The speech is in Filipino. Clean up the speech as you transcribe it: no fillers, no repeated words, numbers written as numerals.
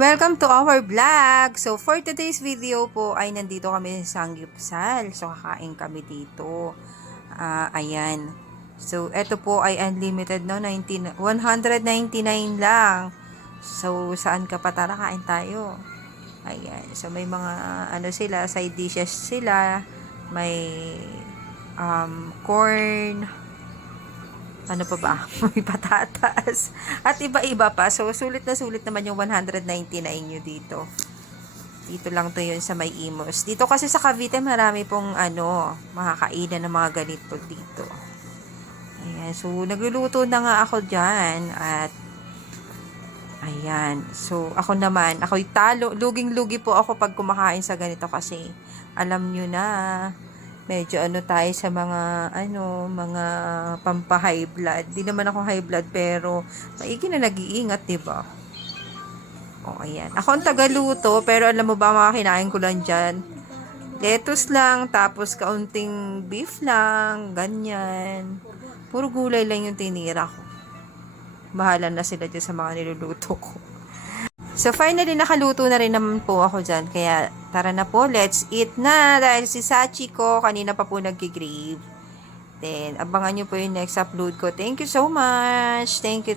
Welcome to our vlog! So, for today's video po ay nandito kami sa Sanggupsal. So, kakain kami dito. Ayan. So, eto po ay unlimited, no? 199 lang. So, saan ka pa? Tara, kain tayo. Ayan. So, may mga sila, side dishes sila. May corn, ano pa ba? May patatas. At iba-iba pa. So, sulit na sulit naman yung 199 nyo dito. Dito lang to yun sa May Imos. Dito kasi sa Cavite, marami pong makakainan ng mga ganito dito. Ayan. So, nagluluto na nga ako dyan. At, ayan. So, ako naman, ako'y talo. Luging-lugi po ako pag kumakain sa ganito kasi alam nyo na, medyo tayo sa mga mga pampa-high blood. Di naman ako high blood pero maigi na nag-iingat, 'di ba? O ayan. Ako ang tagaluto pero alam mo ba mga kinain ko lang diyan? Lettuce lang tapos kaunting beef lang, ganyan. Puro gulay lang yung tinira ko. Bahala na sila dyan sa mga niluluto ko. So, finally, nakaluto na rin naman po ako dyan. Kaya, tara na po, let's eat na. Dahil si Sachi ko, kanina pa po nag-grave. Then, abangan nyo po yung next upload ko. Thank you so much. Thank you.